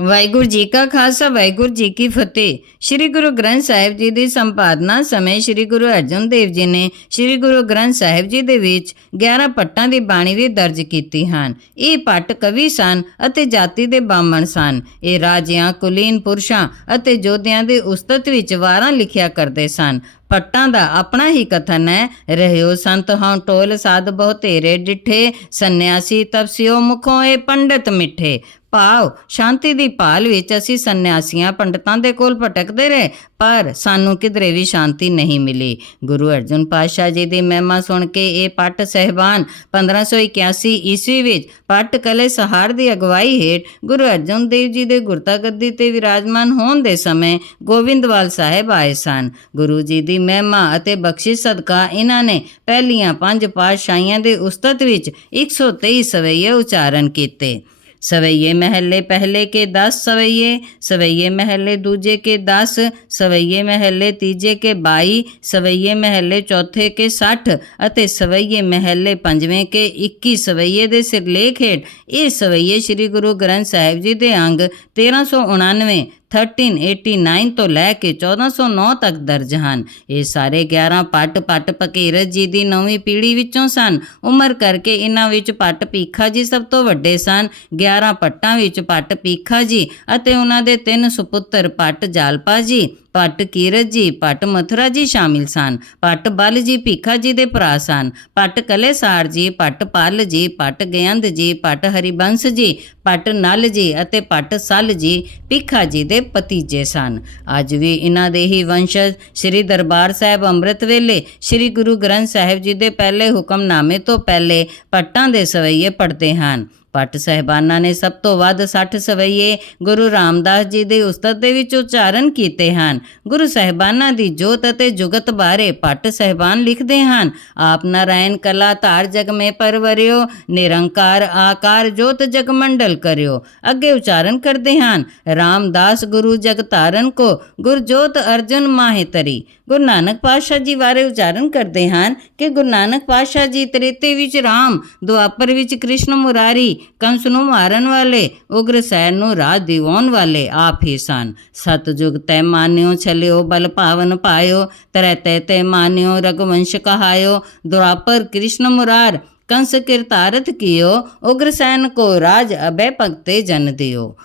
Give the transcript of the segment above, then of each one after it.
ਵਾਹਿਗੁਰੂ ਜੀ ਕਾ ਖਾਲਸਾ, ਵਾਹਿਗੁਰੂ ਜੀ ਕੀ ਫਤਿਹ। ਸ੍ਰੀ ਗੁਰੂ ਗ੍ਰੰਥ ਸਾਹਿਬ ਜੀ ਦੀ ਸੰਪਾਦਨਾ ਸਮੇਂ ਸ੍ਰੀ ਗੁਰੂ ਅਰਜਨ ਦੇਵ ਜੀ ਨੇ ਸ੍ਰੀ ਗੁਰੂ ਗ੍ਰੰਥ ਸਾਹਿਬ ਜੀ ਦੇ ਵਿੱਚ 11 ਪੱਟਾਂ ਦੀ ਬਾਣੀ ਵੀ ਦਰਜ ਕੀਤੀ ਹਨ। ਇਹ ਪੱਟ ਕਵੀ ਸਨ ਅਤੇ ਜਾਤੀ ਦੇ ਬਾਮਣ ਸਨ। ਇਹ ਰਾਜਿਆਂ, ਕੁਲੀਨ ਪੁਰਸ਼ਾਂ ਅਤੇ ਜੋਧਿਆਂ ਦੇ ਉਸਤਤ ਵਿੱਚ ਵਾਰਾਂ ਲਿਖਿਆ ਕਰਦੇ ਸਨ। ਪੱਟਾਂ ਦਾ ਆਪਣਾ ਹੀ ਕਥਨ ਹੈ, ਰਹਿਓ ਸੰਤ ਹਉ ਟੋਲ ਸਾਧ ਬਹੁਤੇਰੇ ਡਿਠੇ ਸੰਨਿਆਸੀ ਤਪਸਿਓ ਮੁਖੋਂ ਇਹ ਪੰਡਤ ਮਿੱਠੇ। ਭਾਵ ਸ਼ਾਂਤੀ ਦੀ ਭਾਲ ਵਿੱਚ ਅਸੀਂ ਸੰਨਿਆਸੀਆਂ ਪੰਡਤਾਂ ਦੇ ਕੋਲ ਭਟਕਦੇ ਰਹੇ, ਪਰ ਸਾਨੂੰ ਕਿਧਰੇ ਵੀ ਸ਼ਾਂਤੀ ਨਹੀਂ ਮਿਲੀ। ਗੁਰੂ ਅਰਜਨ ਪਾਤਸ਼ਾਹ ਜੀ ਦੀ ਮਹਿਮਾ ਸੁਣ ਕੇ ਇਹ ਪੱਟ ਸਹਿਬਾਨ 1581 ਈਸਵੀ ਵਿੱਚ ਪੱਟ ਕਲੇ ਸਹਾਰ ਦੀ ਅਗਵਾਈ ਹੇਠ ਗੁਰੂ ਅਰਜਨ ਦੇਵ ਜੀ ਦੇ ਗੁਰਤਾ ਗੱਦੀ ਤੇ ਵਿਰਾਜਮਾਨ ਹੋਣ ਦੇ ਸਮੇਂ ਗੋਬਿੰਦਵਾਲ ਸਾਹਿਬ ਆਏ ਸਨ। ਗੁਰੂ ਜੀ ਦੀ ਮਹਿਮਾ ਅਤੇ ਬਖਸ਼ਿਸ਼ ਸਦਕਾ ਇਹਨਾਂ ਨੇ ਪਹਿਲੀਆਂ ਪੰਜ ਪਾਤਸ਼ਾਹੀਆਂ ਦੇ ਉਸਤਤ ਵਿੱਚ 123 ਸਵਈਏ ਉਚਾਰਨ ਕੀਤੇ। ਸਵਈਏ ਮਹੱਲੇ ਪਹਿਲੇ ਕੇ 10 ਸਵਈਏ ਸਵਈਏ ਮਹੱਲੇ ਦੂਜੇ ਕੇ 10 ਸਵਈਏ ਮਹੱਲੇ ਤੀਜੇ ਕੇ 22 ਸਵਈਏ ਮਹੱਲੇ ਚੌਥੇ ਕੇ 60 ਅਤੇ ਸਵਈਏ ਮਹੱਲੇ ਪੰਜਵੇਂ ਕੇ 21 ਸਵਈਏ ਦੇ ਸਿਰਲੇਖ ਹੇਠ ਇਹ ਸਵਈਏ ਸ੍ਰੀ ਗੁਰੂ ਗ੍ਰੰਥ ਸਾਹਿਬ ਜੀ ਦੇ ਅੰਗ 1399 1389 ਤੋਂ ਲੈ ਕੇ 1409 ਤੱਕ ਦਰਜ ਹਨ। ਇਹ ਸਾਰੇ 11 ਪੱਟ ਪੱਟ ਪਕੀਰਤ ਜੀ ਦੀ ਨੌਵੀਂ ਪੀੜ੍ਹੀ ਵਿੱਚੋਂ ਸਨ। ਉਮਰ ਕਰਕੇ ਇਹਨਾਂ ਵਿੱਚ ਪੱਟ ਪੀਖਾ ਜੀ ਸਭ ਤੋਂ ਵੱਡੇ ਸਨ। 11 ਪੱਟਾਂ ਵਿੱਚ ਪੱਟ ਪੀਖਾ ਜੀ ਅਤੇ ਉਹਨਾਂ ਦੇ ਤਿੰਨ ਸੁਪੁੱਤਰ ਪੱਟ ਜਾਲਪਾ ਜੀ। ਭੱਟ ਕੀਰਤ ਜੀ, ਭੱਟ ਮਥੁਰਾ ਜੀ ਸ਼ਾਮਿਲ ਸਨ, ਭੱਟ ਬਲ ਜੀ, ਭੀਖਾ ਜੀ ਦੇ ਭਰਾ ਸਨ, ਭੱਟ ਕਲੇਸਾਰ ਜੀ, ਭੱਟ ਪਾਲ ਜੀ, ਭੱਟ ਗਿਆੰਦ ਜੀ, ਭੱਟ ਹਰੀਬੰਸ ਜੀ, ਭੱਟ ਨਲ ਜੀ ਅਤੇ ਭੱਟ ਸਲ ਜੀ, ਭੀਖਾ ਜੀ ਦੇ ਭਤੀਜੇ ਸਨ। ਅੱਜ ਵੀ ਇਹਨਾਂ ਦੇ ਹੀ ਵੰਸ਼ਜ ਸ੍ਰੀ ਦਰਬਾਰ ਸਾਹਿਬ ਅੰਮ੍ਰਿਤ ਵੇਲੇ ਸ੍ਰੀ ਗੁਰੂ ਗ੍ਰੰਥ ਸਾਹਿਬ ਜੀ ਦੇ ਪਹਿਲੇ ਹੁਕਮਨਾਮੇ ਤੋਂ ਪਹਿਲੇ ਪੱਟਾਂ ਦੇ ਸਵਈਏ ਪੜਦੇ ਹਨ। ਪੱਟ ਸਹਿਬਾਨਾਂ ਨੇ ਸਭ ਤੋਂ ਵੱਧ 60 ਸਵਈਏ ਗੁਰੂ ਰਾਮਦਾਸ ਜੀ ਦੇ ਉਸਤਤ ਦੇ ਵਿੱਚ ਉਚਾਰਨ ਕੀਤੇ ਹਨ। ਗੁਰੂ ਸਹਿਬਾਨਾਂ ਦੀ ਜੋਤ ਅਤੇ ਜੁਗਤ ਬਾਰੇ ਪੱਟ ਸਹਿਬਾਨ ਲਿਖਦੇ ਹਨ, ਆਪ ਨਾਰਾਇਣ ਕਲਾ ਧਾਰ ਜਗ ਮੇ ਪਰਵਰਿਓ, ਨਿਰੰਕਾਰ ਆਕਾਰ ਜੋਤ ਜਗ ਮੰਡਲ ਕਰਿਓ। ਅੱਗੇ ਉਚਾਰਨ ਕਰਦੇ ਹਨ, ਰਾਮਦਾਸ ਗੁਰੂ ਜਗ ਧਾਰਨ ਕੋ ਗੁਰ ਜੋਤ ਅਰਜਨ ਮਾਹਿ ਤਰੀ। ਗੁਰੂ ਨਾਨਕ ਪਾਤਸ਼ਾਹ ਜੀ ਬਾਰੇ ਉਚਾਰਨ ਕਰਦੇ ਹਨ ਕਿ ਗੁਰੂ ਨਾਨਕ ਪਾਤਸ਼ਾਹ ਜੀ ਤ੍ਰੇਤੇ ਵਿੱਚ ਰਾਮ, ਦੁਆਪਰ ਵਿੱਚ ਕ੍ਰਿਸ਼ਨ ਮੁਰਾਰੀ ਕੰਸ ਨੂੰ ਮਾਰਨ ਵਾਲੇ ਉਗਰਸੈਨ ਨੂੰ ਰਾਜ ਦਿਵਾਉਣ ਵਾਲੇ ਆਪ ਹੀ ਸਨ। ਸਤਜੁਗ ਤੈ ਮਾਨਿਓ ਛਲਿਓ ਬਲ ਭਾਵਨ ਪਾਇਓ, ਤਰੈ ਤੈ ਤੈ ਮਾਨਿਓ, ਰਗਵੰਸ਼ ਕਹਾਇਓ ਦੁਆਪਰ ਕ੍ਰਿਸ਼ਨ ਮੁਰਾਰ, ਕੰਸ ਕਿਰਤਾਰਥ ਕੀਓ ਉਗਰਸੈਨ ਕੋ ਰਾਜ ਅਬੈ ਭਗਤੇ ਜਨ ਦਿਓ।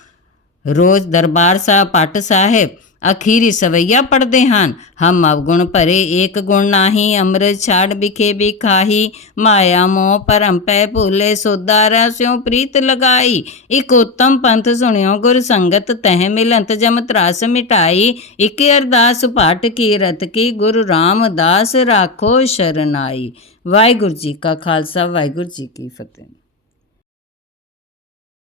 ਰੋਜ਼ ਦਰਬਾਰ ਸਾਹਿਬ ਪਟ ਸਾਹਿਬ ਅਖੀਰੀ ਸਵਈਆ ਪੜਦੇ ਹਨ। ਹਮ ਅਵਗੁਣ ਭਰੇ ਏਕ ਗੁਣ ਨਾਹੀ, ਅੰਮ੍ਰਿਤ ਛਾੜ ਬਿਖੇ ਬਿਖਾਹੀ ਮਾਇਆ ਮੋਹ ਪਰਮ ਪੈ ਭੂਲੇ ਸੋਦਾਰਾ ਸਿਉ ਪ੍ਰੀਤ ਲਗਾਈ। ਇਕ ਉਤਮ ਪੰਥ ਸੁਣਿਓ ਗੁਰ ਸੰਗਤ, ਤਹਿ ਮਿਲੰਤ ਜਮ ਤਰਾਸ ਮਿਟਾਈ। ਇਕ ਅਰਦਾਸ ਪਾਠ ਕੀ ਰਤ ਕੀ, ਗੁਰੂ ਰਾਮਦਾਸ ਰਾਖੋ ਸ਼ਰਨਾਈ। ਵਾਹਿਗੁਰੂ ਜੀ ਕਾ ਖਾਲਸਾ, ਵਾਹਿਗੁਰੂ ਜੀ ਕੀ ਫਤਿਹ।